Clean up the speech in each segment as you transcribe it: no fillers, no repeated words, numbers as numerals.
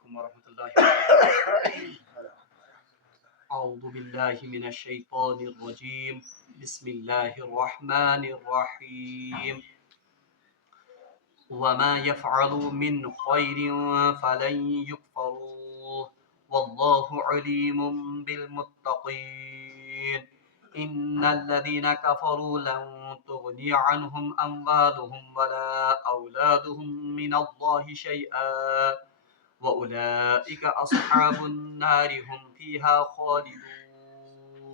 علیکم ورحمۃ اللہ وبرکاتہ۔ اعوذ باللہ من الشیطان الرجیم، بسم اللہ الرحمن الرحیم۔ وما يفعلوا من خير فلن يكفروه والله عليم بالمتقين إن الذين كفروا لن تغني عنهم أموالهم ولا أولادهم من الله شيئا وأولئك أصحاب النار هم فيها خالدون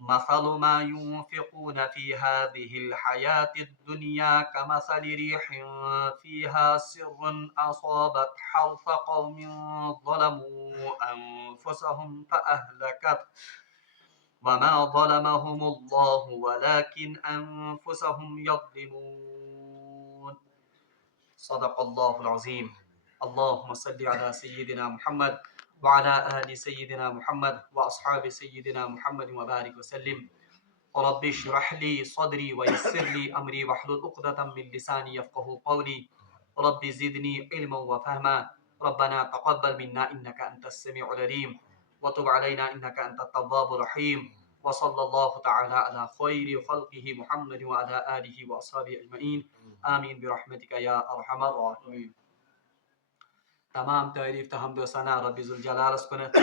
مثل ما ينفقون في هذه الحياة الدنيا كمثل ريح فيها سر أصابت حرث قوم ظلموا أنفسهم فأهلكته وما ظلمهم الله ولكن أنفسهم يظلمون صدق الله العظيم اللهم صل على سيدنا محمد وعلى آل سيدنا محمد وأصحاب سيدنا محمد وبارك وسلم رب اشرح لي صدري ويسر لي أمري واحلل عقدة من لساني يفقهوا قولي رب زدني علما وفهما ربنا تقبل منا إنك أنت السميع العليم وتب علينا إنك أنت التواب الرحيم وصلى الله تعالى على خير خلقه محمد وعلى آله وأصحابه أجمعين آمين برحمتك يا أرحم الراحمين۔ تمام تعریف تو حمد و ثنا رب ذوالجلالس کنت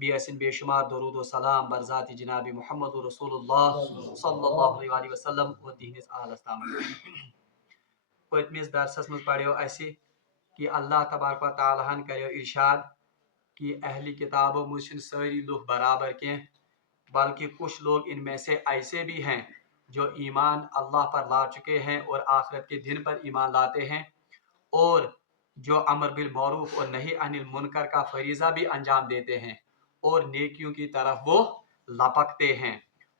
بیسن بے شمار درود و سلام بر ذات جناب محمد رسول اللہ صلی اللہ علیہ وسلم و تہنس آلس تام۔ پتمس درسس مز پڑھو اسی کہ اللہ تبارک و تعالیٰ ہن کرو ارشاد کہ اہل کتابوں مجھ ساری لوگ برابر کے بلکہ کچھ لوگ ان میں سے ایسے بھی ہیں جو ایمان اللہ پر لا چکے ہیں اور آخرت کے دن پر ایمان لاتے ہیں اور جو امر بالمعروف اور نہی عن المنکر کا فریضہ بھی انجام دیتے ہیں اور نیکیوں کی طرف وہ لپکتے ہیں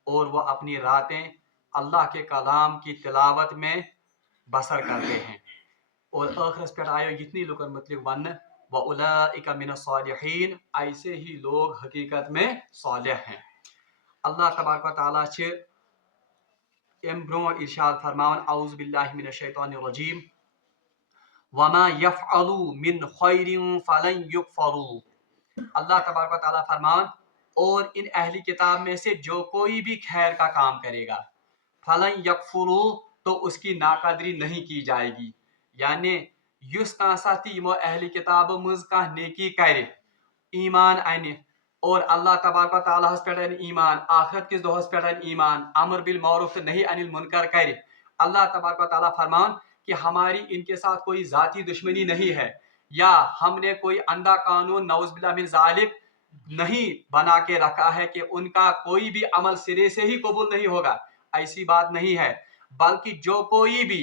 اور وہ اپنی راتیں اللہ کے کلام کی تلاوت میں بسر کرتے ہیں اور آخرت پر آئے جتنی لوگوں مطلب ون وَأُولَئِكَ مِنَ الصَّالِحِينَ ایسے ہی لوگ حقیقت میں صالح ہیں۔ اللہ تبارک و تعالیٰ چھے امبرو ارشاد فرماون اعوذ باللہ من الشیطان الرجیم وَمَا يَفْعَلُوا مِنْ خَيْرٍ فَلَنْ يُكْفَرُوا۔ اللہ تبارک و تعالیٰ فرمان اور ان اہلی کتاب میں سے جو کوئی بھی خیر کا کام کرے گا فَلَنْ يَكْفُرُوا تو اس کی ناقدری نہیں کی جائے گی، یعنی یس کانساتی یمو اہلی کتاب مز کا نیکی کرے ایمان آنے اور اللہ تبارک و تعالیٰ پہ ایمان آخرت کس دہس پہ ایمان امر بالمعروف نہیں عن المنکر کرے، اللہ تبارک و تعالیٰ فرمان کہ ہماری ان کے ساتھ کوئی ذاتی دشمنی نہیں ہے یا ہم نے کوئی اندھا قانون نعوذ باللہ من ذالک نہیں بنا کے رکھا ہے کہ ان کا کوئی بھی عمل سرے سے ہی قبول نہیں ہوگا، ایسی بات نہیں ہے، بلکہ جو کوئی بھی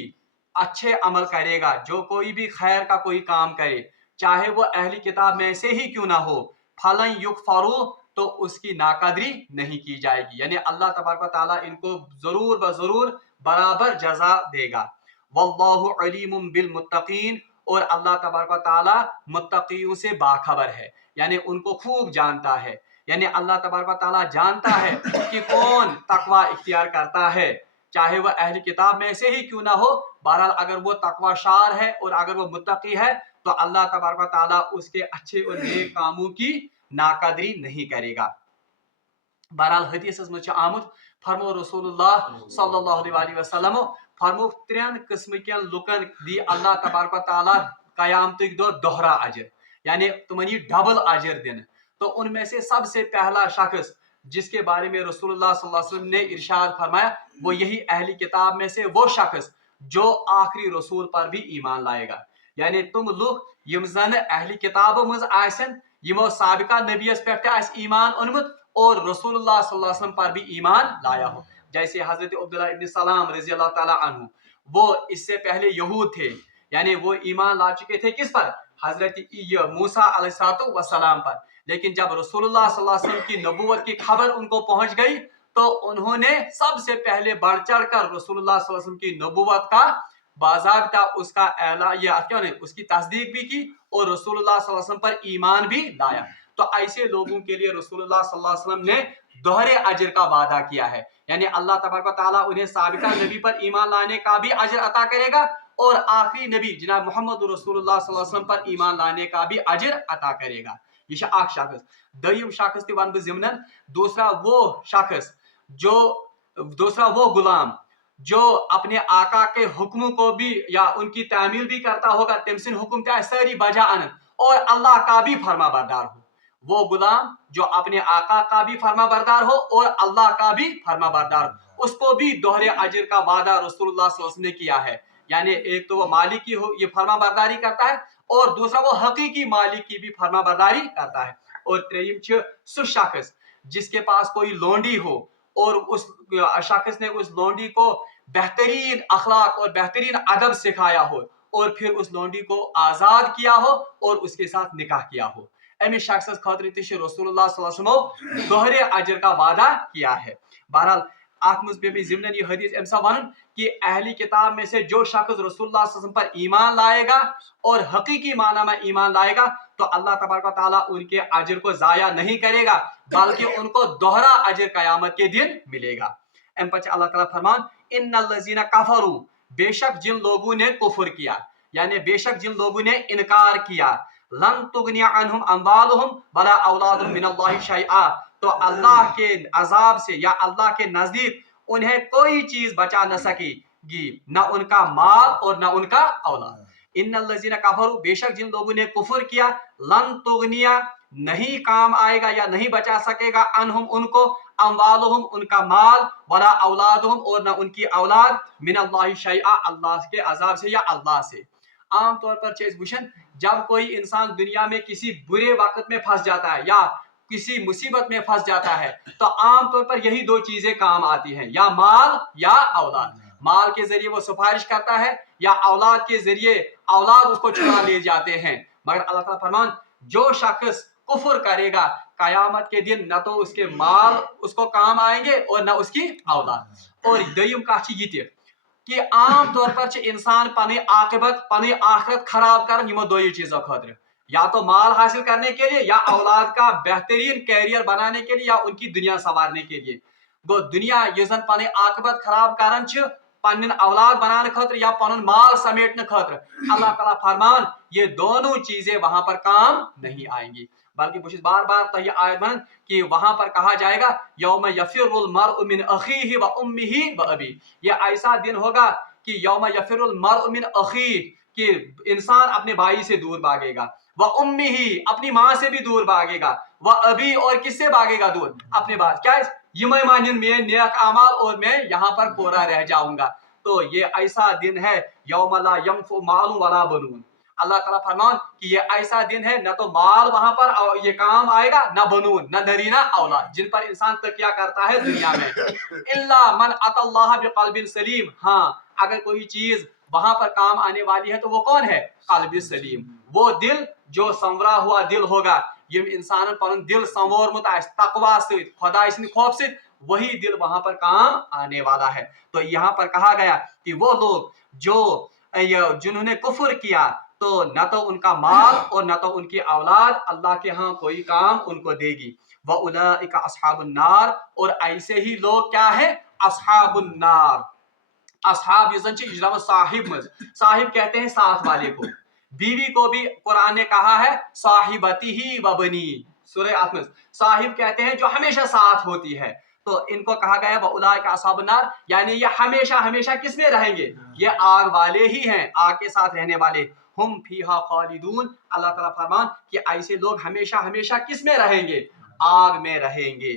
اچھے عمل کرے گا، جو کوئی بھی خیر کا کوئی کام کرے چاہے وہ اہلی کتاب میں سے ہی کیوں نہ ہو فَلَنْ يُكْفَرُوا تو اس کی ناقدری نہیں کی جائے گی، یعنی اللہ تبارک و تعالیٰ ان کو ضرور بضرور برابر جزا دے گا۔ واللہ علیم بالمتقین اور اللہ تبارک و تعالیٰ متقیوں سے باخبر ہے، یعنی ان کو خوب جانتا ہے، یعنی اللہ تبارک و تعالیٰ جانتا ہے کہ کون تقوی اختیار کرتا ہے چاہے وہ اہل کتاب میں سے ہی کیوں نہ ہو، بہرحال اگر وہ تقوی شار ہے اور اگر وہ متقی ہے تو اللہ تبارک و تعالیٰ اس کے اچھے اور نیک کاموں کی ناقدری نہیں کرے گا۔ بہرحال حدیث مجھ آمد فرمو رسول اللہ صلی اللہ علیہ وسلم فرمو ترین قسم کین لکن دی اللہ تبارک و تعالیٰ قیامتک دو دوہرا اجر، یعنی تمہیں ڈبل اجر دن۔ تو ان میں سے سب سے پہلا شخص جس کے بارے میں رسول اللہ صلی اللہ علیہ وسلم نے ارشاد فرمایا وہ یہی اہلی کتاب میں سے وہ شخص جو آخری رسول پر بھی ایمان لائے گا، یعنی تم لوگ یم زن اہلی کتاب مز آسن یمو سابقہ نبیس پہ ایمان انمت اور رسول اللہ صلی اللہ علیہ وسلم پر بھی ایمان لایا ہو، جیسے حضرت عبداللہ ابن سلام رضی اللہ تعالیٰ عنہ وہ اس سے پہلے یہود تھے، یعنی وہ ایمان لا چکے تھے کس پر؟ حضرت موسیٰ علیہ السلام پر، لیکن جب رسول اللہ صلی اللہ علیہ وسلم کی نبوت کی خبر ان کو پہنچ گئی تو انہوں نے سب سے پہلے بڑھ چڑھ کر رسول اللہ صلی اللہ علیہ وسلم کی نبوت کا باضابطہ اس کا اعلان اس کی تصدیق بھی کی اور رسول اللہ صلی اللہ علیہ وسلم پر ایمان بھی لایا۔ تو ایسے لوگوں کے لیے رسول اللہ صلی اللہ علیہ وسلم نے دوہرے اجر کا وعدہ کیا ہے، یعنی اللہ تبارک و تعالیٰ انہیں سابقہ نبی پر ایمان لانے کا بھی اجر عطا کرے گا اور आखिरी नबी जनाब मोहम्मद रसूलुल्लाह सल्लल्लाहु अलैहि वसल्लम पर ईमान लाने का भी अजर अता करेगा। ये अख शख्स। दोयम शख्स ति वन बह ज़िमनन, दूसरा वो गुलाम जो अपने आका के हुक्म को भी या उनकी तामील भी करता होगा, तमसिन हुक्म का सारी बजा अन और अल्लाह का भी फरमा बरदार हो। वो गुलाम जो अपने आका का भी फरमा बरदार हो और अल्लाह का भी फरमा बरदार हो, उसको भी दोहरे अजर का वादा रसूलुल्लाह सल्लल्लाहु अलैहि वसल्लम ने किया है। यानी एक तो वो मालिक की हो ये फरमा बरदारी करता है और दूसरा वो हकीकी मालिक की भी फरमा बरदारी करता है। और त्रेयम सु शख्स जिसके पास कोई लोंडी हो और उस शख्स ने उस लोंडी को बेहतरीन अखलाक और बेहतरीन अदब सिखाया हो और फिर उस लोंडी को आजाद किया हो और उसके साथ निकाह किया हो, अमिस शख्स खतर ति रसूलुल्लाह सल्लल्लाहु अलैहि वसल्लम दोहरे अजर का वादा किया है। बहरहाल अत मज पे ज़िमनन ये हदीस अमसा वन कि अहली किताब में से जो शख्स रसूलुल्लाह सल्लल्लाहु अलैहि वसल्लम पर ईमान लाएगा और हकीकी माना में ईमान लाएगा तो अल्लाह तबारक व तआला उनके अजर को जाया नहीं करेगा, बल्कि उनको दोहरा अजर कयामत के दिन मिलेगा। अम पच अल्लाह ताला फरमान इन्नल लज़ीना कफरू, बेशक जिन लोगों ने कुफ्र किया, यानी बेशक जिन लोगों ने इनकार किया, लन तुगनिया अनहुम अम्वालुहुम वला औलादुहुम मिनल्लाहि शैआ, तो अल्लाह के अजाब से या अल्लाह के नजदीक उन्हें कोई चीज बचा न सकेगी, न उनका माल और न उनका औलाद। इन्नल लज़ीना कफरू, बेशक जिन लोगों ने कुफ्र किया, लन तुगनिया, नहीं काम आएगा या नहीं बचा सकेगा, अनहुम उनको, अम्वालुहुम उनका माल, वला औलादुहुम और न उनकी औलाद, मिनल्लाहि शैआ अल्लाह के अजाब से या अल्लाह से। आम तौर पर चीज वुशन जब कोई इंसान दुनिया में किसी बुरे वक्त में फंस जाता है या किसी मुसीबत में फंस जाता है तो आम तौर पर यही दो चीजें काम आती हैं, या माल या औलाद। माल के जरिए वो सिफारिश करता है या औलाद के जरिए औलाद उसको चुरा ले जाते हैं। मगर अल्लाह ताला फरमान जो शख्स कुफर करेगा कयामत के दिन न तो उसके माल उसको काम आएंगे और न उसकी औलाद। और दयम का कि आम तौर पर इंसान पनी आकिबत पनी आखिरत खराब कर दो चीजों खतर, या तो माल हासिल करने के लिए या औलाद का बेहतरीन कैरियर बनाने के लिए या उनकी दुनिया संवारने के लिए। गो दुनिया यन पनी आकिबत खराब कर पन औलाद बनाने खतर या पन माल समेटने खतर, अल्लाह ताला फरमान ये दोनों चीजें वहां पर काम नहीं आएंगी। बल्कि बस बार बार तो ये आयत बन कि वहां पर कहा जाएगा यौम यफिरुल मरउ मिन अखीही व उम्मिही व अबी, ये ऐसा दिन होगा कि यौम यफिरुल मरउ मिन अखी, कि इंसान अपने भाई से दूर भागेगा, व उम्मिही अपनी माँ से भी दूर भागेगा, व अबी और किससे भागेगा दूर, अपने बाप। क्या ये मानिन में नेक अमाल और मैं यहाँ पर कोरा रह जाऊंगा। तो ये ऐसा दिन है यौम ला यंफु मालु वला बनून, अल्लाह ताला फरमान कि ये ऐसा दिन है न तो माल वहां पर ये काम आएगा न बनून न नरीना औलाद, जिन पर इंसान तकिया करता है दुनिया में। इल्ला मन अतल्लाह बिक़ल्बिन सलीम, हाँ अगर कोई चीज वहां पर काम आने वाली है तो वो कौन है, क़ल्बि सलीम, वो दिल जो संवरा हुआ दिल होगा। ये इंसान पन दिल संवरमुत तकवा से खुदा सिंद खौफ से, वही दिल वहां पर काम आने वाला है। तो यहाँ पर कहा गया कि वो लोग जो जिन्होंने कुफर किया तो न तो उनका माल और न तो उनकी औलाद अल्लाह के यहाँ कोई काम उनको देगी। व उलाइका अस्हाबुन नार, और ऐसे ही लोग क्या है, अस्हाबुन नार। अस्हाब साहिब, साहिब कहते हैं साथ वाले को। बीवी को भी कुरान ने कहा है साहिबती ही व बनी, सूरह आत्मज, साहिब कहते हैं जो हमेशा साथ होती है। तो इनको कहा गया व उलाइका अस्हाबुन नार, यानी ये हमेशा हमेशा किस में रहेंगे, ये आग वाले ही हैं, आग के साथ रहने वाले। हम फीहा खालिदून, अल्लाह ताला फरमान कि ऐसे लोग हमेशा हमेशा किस में रहेंगे, आग में रहेंगे।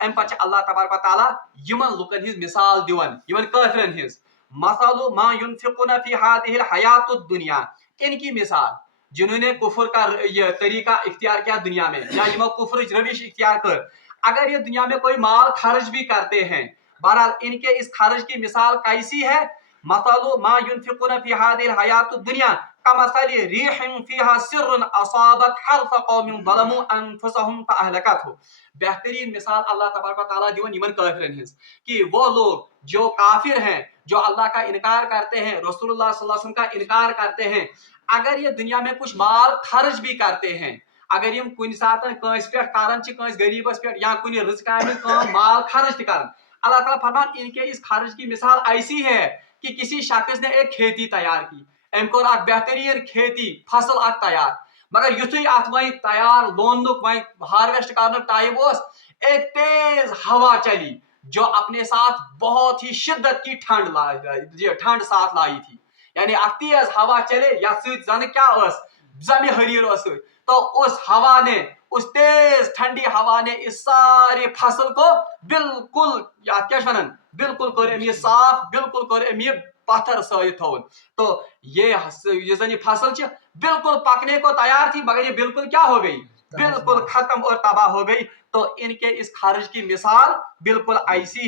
अम पच अल्लाह तबारक व तआला यमन लुकन हिज मिसाल दिवन, यमन काफिरन हिज, मसलु मा युनफिकुना फी हादिहिल हयातुद दुनिया, इनकी मिसाल जिन्होंने कुफर का ये तरीका इख्तियार किया दुनिया में, या यमो कुफर रविश इख्तियार कर, अगर ये दुनिया में कोई माल खर्च भी करते हैं, बहरहाल इनके इस खर्च की मिसाल कैसी है, मसलु मा युनफिकुना फी हादिहिल हयातुद दुनिया कमसलि रीहिन फीहा सिर्रुन असाबत हर्फ कौमिन ज़लमू अनफुसहुम फअहलकतहु। बेहतरीन मिसाल अल्लाह तबारक व तआला दिवन यमन काफिरन हिज कि वो लोग जो काफिर हैं, जो अल्लाह का इनकार करते हैं, रसूलुल्लाह सल्लल्लाहु अलैहि वसल्लम का इनकार करते हैं, अगर ये दुनिया में कुछ माल खर्च भी करते हैं, अगर यम कुन सातन कंस पे करन छि कंस गरीबस पे या कुन रिज़्क आमिल काम माल खर्च करन, अल्लाह ताला फरमान इनके इस खर्च की मिसाल ऐसी है कि किसी शख्स ने एक खेती तैयार की, अम कोर अख बेहतरीन खेती फसल अख तैयार, मगर युथुई अत वह तैयार लोनुक वह हार्वेस्ट करनुक टाइम उस, एक तेज हवा चली जो अपने साथ बहुत ही शिद्दत की ठंड साथ लाई थी। यानी अख तेज हवा चले या जन क्या जमे हरीर तो उस हवा ने, उस तेज ठंडी हवा ने इस सारे फसल को बिल्कुल या क्या वनान बिल्कुल कर अम साफ, बिल्कुल कर अम पत्थर सहित थोन। तो ये जन फसल बिल्कुल पकने को तैयार थी, मगर ये बिल्कुल क्या हो गई, बिल्कुल खत्म और तबाह हो गई। तो इनके इस खर्च की मिसाल बिल्कुल ऐसी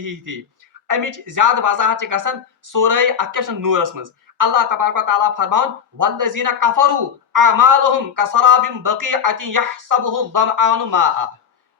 ही थी। अमिच ज्यादा वजाहत गसन सूरह नूरस मज अल्लाह तबारक व तआला फरमान वल्लज़ीना कफरू अमालुहुम कसराबिन बक़ीअतिन यहसबुहु ज़मआनु माआ।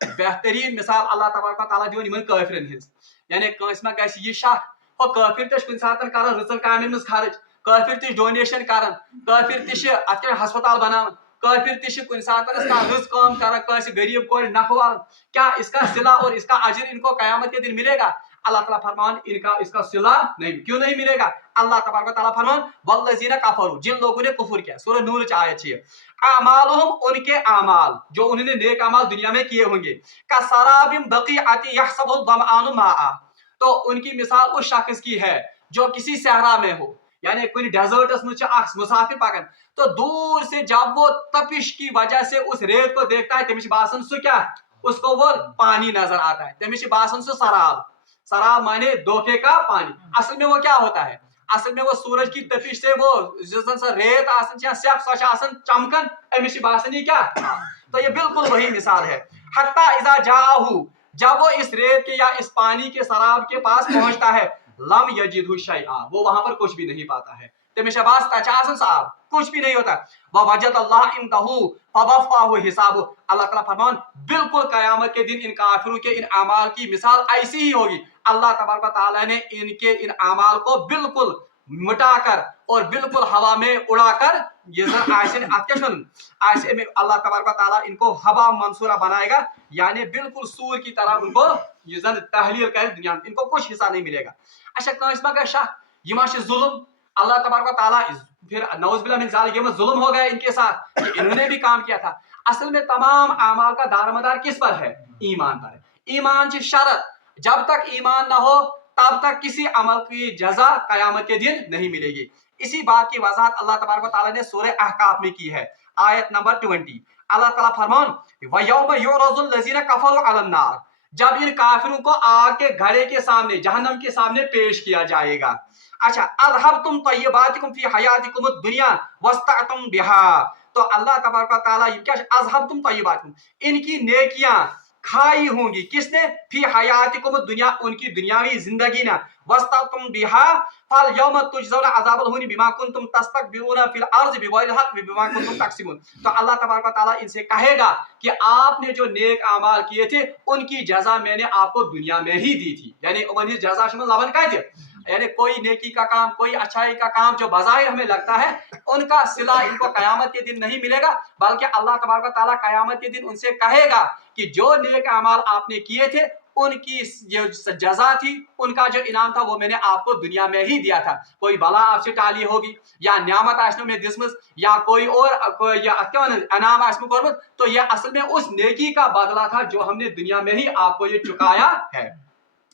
बेहतरीन मिसाल अल्लाह तबारक व तआला दिवन यमन काफिरन हिंस, यानी कस मा गस ये शक हो काफिर तश कुन सातन करन रचन कामन मज खर्च, काफिर तश डोनेशन करन, काफिर तश अत अस्पताल बनावन, काफिर तश कुन सातन का रज काम करन, कस गरीब को नखवाल, क्या इसका सिला और इसका अजर इनको कयामत के दिन मिलेगा? अल्लाह ताला फरमान इनका इसका सिला नहीं, क्यों नहीं मिलेगा? अल्लाह तबारक व तआला फरमान वल्लज़ीना कफरू, जिन लोगों ने कुफर किया, सूरह नूर की आयत है, अमालुहुम उनके अमाल जो उन्होंने नेक अमाल दुनिया में किए होंगे, का सराबिन बक़ीअतिन यहसबुहु ज़मआनु माआ, तो उनकी मिसाल उस शख्स की है जो किसी सहरा में हो, यानी कोई डेजर्टस में मुसाफिर पकन, तो दूर से जब वो तपिश की वजह से उस रेत को देखता है, तमिश बासन सु क्या, उसको वो पानी नजर आता है, तमिश बासन सु सराब, सराब माने धोखे का पानी। असल में वो क्या होता है, असल में वो सूरज की तपिश से वो रेत आसन चमकन अमिश बासनी क्या। तो ये बिल्कुल वही मिसाल है। हत्ता इज़ा जाहू, जब वो इस रेत के या इस पानी के सराब के पास पहुंचता है, लम यजिदहु शैआ, वो वहां पर कुछ भी नहीं पाता है, तमिशबास तचासन साहब कुछ भी नहीं होता। वजद अल्लाह इंदहु फवफ़ाहु हिसाबु, अल्लाह ताला फरमान बिल्कुल कयामत के दिन इन काफिरों के इन अमाल की मिसाल ऐसी ही होगी। अल्लाह तबारक व तआला ने इनके इन अमाल को बिल्कुल मिटाकर और बिल्कुल हवा में उड़ाकर ये ऐसे में अल्लाह तबारक व तआला इनको हवा मंसूरा बनाएगा, यानी बिल्कुल सूर की तरह उनको ये तहलील कर दुनिया में इनको कुछ हिस्सा नहीं मिलेगा। अच्छा कस मा शाह यह जुल्म अल्लाह तबारक व तआला फिर नौज़ुबिल्लाह मिन ज़ालिक ये जुल्म हो गया इनके साथ कि इन्होंने भी काम किया था। असल में तमाम अमाल का दारोमदार किस पर है? ईमान पर है। ईमान की शर्त, जब तक ईमान ना हो तब तक किसी अमल की जजा कयामत के दिन नहीं मिलेगी। इसी बात की वजाहत अल्लाह तबारक व तआला ने सूरह अहकाफ में की है, आयत नंबर 20। अल्लाह ताला फरमान वयौम युरज़ुल लज़ीना कफरू अलन नार, जब इन काफिरों को आग के घड़े के सामने, जहन्नम के सामने पेश किया जाएगा। अच्छा अज़हबतुम तय्यिबातिकुम फी हयातिकुम दुनिया वस्तअतुम बिहा, तो अल्लाह तबारक व तआला क्या अज़हबतुम तय्यिबातिकुम, इनकी नेकियां खाई होंगी किसने? फी हयातिकुम दुनिया, उनकी दुनियावी जिंदगी ना, वस्तअतुम बिहा फल यौम तुजज़ौना अज़ाबल हुनी बिमा कुंतुम तस्तकबिरूना फिल अर्ज़ बिगैरिल हक़ बिमा कुंतुम तकसिबून। तो अल्लाह तबारक व तआला इनसे कहेगा कि आपने जो नेक अमाल किए थे उनकी जजा मैंने आपको दुनिया में ही दी थी, यानी उमनी जजा शमल लबन कह दे, यानी कोई नेकी का काम, कोई अच्छाई का काम जो बज़ाहिर हमें लगता है उनका सिला इनको कयामत के दिन नहीं मिलेगा, बल्कि अल्लाह तबारक व तआला कयामत के दिन उनसे कहेगा कि जो नेक अमाल आपने किए थे उनकी जो जजा थी, उनका जो इनाम था वो मैंने आपको दुनिया में ही दिया था। कोई बला आपसे टाली होगी या न्यामत आसनों में दिसमस या कोई और अनाम आसनों को, तो ये असल में उस नेकी का बदला था जो हमने दुनिया में ही आपको ये चुकाया है।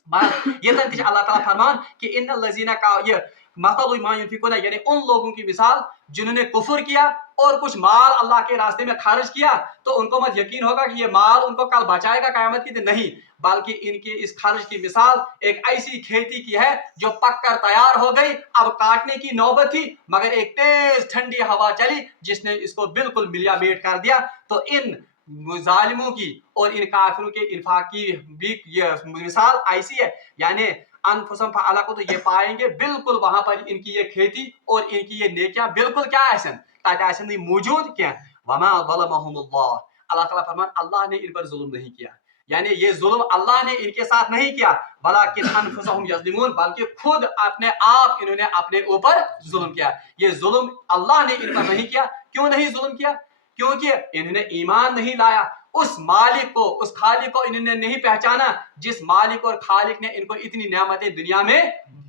ये अल्लाह ताला फरमान कि इन्नल लज़ीना का ये मसलुल मा युनफिकूना, यानी उन लोगों की मिसाल जिन्होंने कुफर किया और कुछ माल अल्लाह के रास्ते में खर्च किया, तो उनको मत यकीन होगा कि ये माल उनको कल बचाएगा कयामत के दिन, नहीं, बल्कि इनके इस खर्च की मिसाल एक ऐसी खेती की है जो पककर तैयार हो गई, अब काटने की नौबत थी, मगर एक तेज ठंडी हवा चली जिसने इसको बिल्कुल मिलियामेट कर दिया। तो इन जालिमों की और इन काफिरों के इन्फाक की भी ये मिसाल ऐसी है, यानी अनफुसम फअला को तो ये पाएंगे बिल्कुल वहां पर इनकी ये खेती और इनकी ये नेकियां बिल्कुल क्या ऐसा ताकि ऐसा नहीं मौजूद क्या। वमा ज़लमहुमुल्लाह, अल्लाह ताला फरमान अल्लाह ने इन पर जुल्म नहीं किया, यानी ये जुल्म अल्लाह ने इनके साथ नहीं किया, वलाकिन अनफुसहुम यज़लिमून, बल्कि खुद अपने आप इन्होंने अपने ऊपर जुल्म किया। ये जुल्म अल्लाह ने इन पर नहीं किया। क्यों नहीं जुल्म किया? क्योंकि इन्होंने ईमान नहीं लाया उस मालिक को, उस खालिक को इन्होंने नहीं पहचाना जिस मालिक और खालिक ने इनको इतनी नेमतें दुनिया में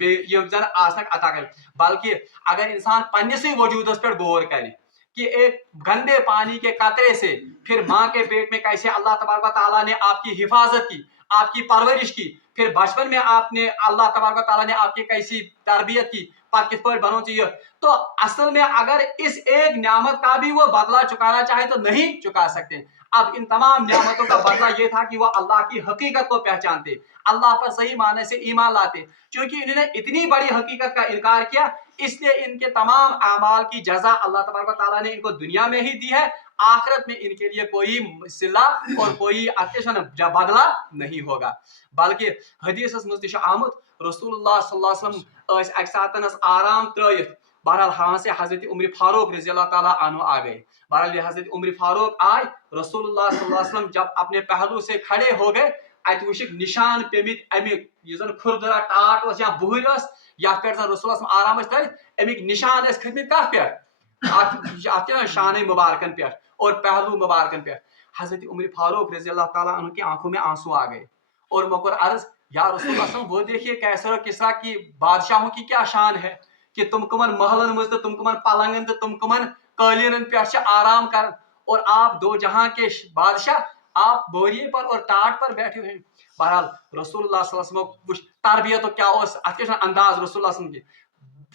आसनक अता कर। बल्कि अगर इंसान पन्ने वजूदस पे गौर करे कि एक गंदे पानी के कतरे से फिर माँ के पेट में कैसे अल्लाह तबारक व तआला ने आपकी हिफाजत की, आपकी परवरिश की, फिर बचपन में आपने अल्लाह तबारक व तआला ने आपकी कैसी तरबियत की, किस पर बनो चाहिए, तो असल में अगर इस एक नियामत का भी वो बदला चुकाना चाहे तो नहीं चुका सकते। अब इन तमाम नियामतों का बदला ये था कि वो अल्लाह की हकीकत को पहचानते, अल्लाह पर सही माने से ईमान लाते। क्योंकि इन्होंने इतनी बड़ी हकीकत का इनकार किया, इसलिए इनके तमाम अमाल की जजा अल्लाह तबारक व तआला ने इनको दुनिया में ही दी है, आखिरत में इनके लिए कोई सिला और कोई बदला नहीं होगा। बल्कि हदीस मज आमुत रसूलुल्लाह सल्लल्लाहु अलैहि वसल्लम अक सातनस आराम त्रयित, बहरहाल हाँ से हजरत उम्र फारूक रज़ी अल्लाह ताला अन्हु आ गए। बहरहाल हजरत उम्र फारूक आए, रसूलुल्लाह सल्लल्लाहु अलैहि वसल्लम जब अपने पहलू से खड़े हो गए, अत वुशिक निशान पेमित अमिक यन खुरदरा टाट या बुहर या पे रसूल आराम अमिक निशान खतमित कत पे शान मुबारकन पे और पहलू मुबारकन पे। हजरत उम्र फारूक रज़ी अल्लाह ताला अन्हु की आंखों में आंसू आ गए और मकर अर्ज, या रसूल वो देखिए कैसर और किसरा की बादशाहों की क्या शान है कि तुम कमन महलन मज, तुम कमन पलंगन, तुम कमन कालीन पे आराम कर, और आप दो जहां के बादशाह आप बोरिए पर और टाट पर बैठे हैं। बहरहाल रसूलुल्लाह सल्लल्लाहु अलैहि वसल्लम तरबियत तो क्या अंदाज रसूलुल्लाह सल्लल्लाहु अलैहि वसल्लम की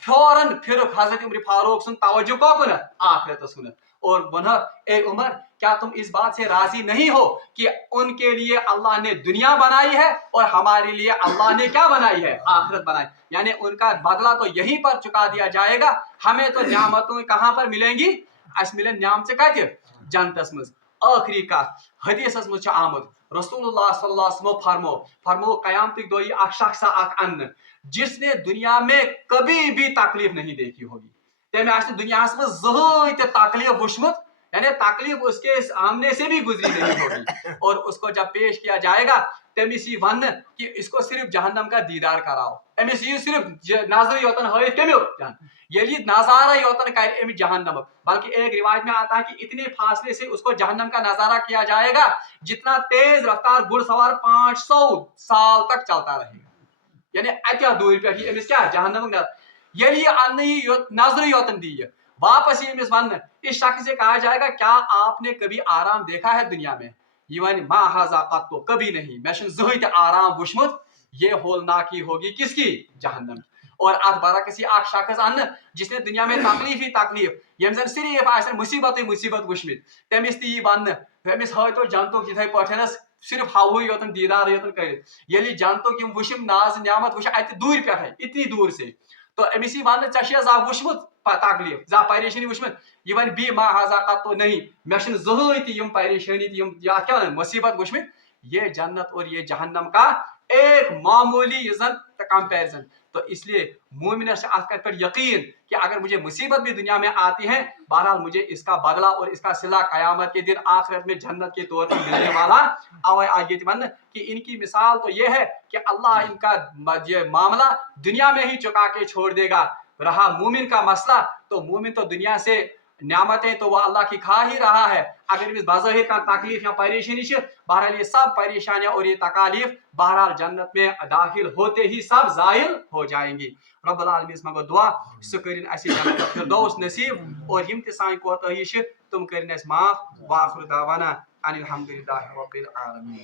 फौरन फिर हजरत उम्र फारूक सुन तवज्जो कोकुन आखिरत सुन और वन, ए उमर क्या तुम इस बात से राजी नहीं हो कि उनके लिए अल्लाह ने दुनिया बनाई है और हमारे लिए अल्लाह ने क्या बनाई है, आखिरत बनाई, यानी उनका बदला तो यहीं पर चुका दिया जाएगा। हमें तो न्यामतें कहाँ पर मिलेंगी, अस मिलन न्याम से कत जन्नतस मज। आखिरी कत हदीस मज आमद रसूलुल्लाह सल्लल्लाहु अलैहि वसल्लम फरमो कयामत दो अख शख्स अख अन्न जिसने दुनिया में कभी भी तकलीफ नहीं देखी होगी, तमें दुनिया में जहन तकलीफ वुचमुत, यानी तकलीफ उसके सामने से भी गुजरी नहीं होगी, और उसको जब पेश किया जाएगा तमिस यह वन कि इसको सिर्फ जहन्नम का दीदार कराओ, अमिस यह सिर्फ नजर योतन हवे तमिक ये नजारा योतन कर जहन्नम। बल्कि एक रिवायत में आता है कि इतने फासले से उसको जहन्नम का नजारा किया जाएगा जितना तेज रफ्तार घुड़सवार 500 साल तक चलता रहेगा, यानी अत्या दूर पे क्या जहन्नम ये अन्न नजर योतन दी वापस ये वन इस शख्स से कहा जाएगा क्या आपने कभी आराम देखा है दुनिया में, ये वन मा हाजा कत्तो, कभी नहीं, मैं जहन आराम वुचमुत, ये होलनाकी होगी किसकी, जहन्नम। और अत बरकस अख शख्स अन्न जिसने दुनिया में तकलीफ ही तकलीफ यम जन सिर्फ मुसीबत मुसीबत वुचमित तमिस ती वन तमिस हा तो जंतुक इथे पठनस सिर्फ हवु योतन दीदार योतन कर ये जंतुक यम वुशिम नाज नियामत वुश अत दूर पे इतनी दूर से, तो अमिस वन चे जा वुचमुत तकलीफ जा परेशानी वुचमुत, यह वन बी मा हाजा कत्तो नहीं, मैं जहन तम परेशानी या क्या मुसीबत वुचमित, ये जन्नत और ये जहन्नम का एक मामूली कंपैरिजन। तो इसलिए मोमिन पर यकीन कि अगर मुझे मुसीबत भी दुनिया में आती है, बहरहाल मुझे इसका बदला और इसका सिला कयामत के दिन आखिरत में जन्नत के तौर पर मिलने वाला अवय आगे मन कि इनकी मिसाल तो यह है कि अल्लाह इनका ये मामला दुनिया में ही चुका के छोड़ देगा। रहा मोमिन का मसला, तो मोमिन तो दुनिया से नियामतें तो वह अल्लाह की खा ही रहा है, अगर इस बाज़ाहिर का तकलीफ या परेशानी से बहरहाल ये सब परेशानियां और ये तकालीफ बहरहाल जन्नत में दाखिल होते ही सब जाहिल हो जाएंगी। रब्बुल आलमीन मगो दुआ सु करिन अस जन्नत फिरदौस नसीब और यम ते सानी कोताही तुम करिन अस माफ। व आखिर दावाना अनिल हम्दुलिल्लाहि रब्बिल आलमीन।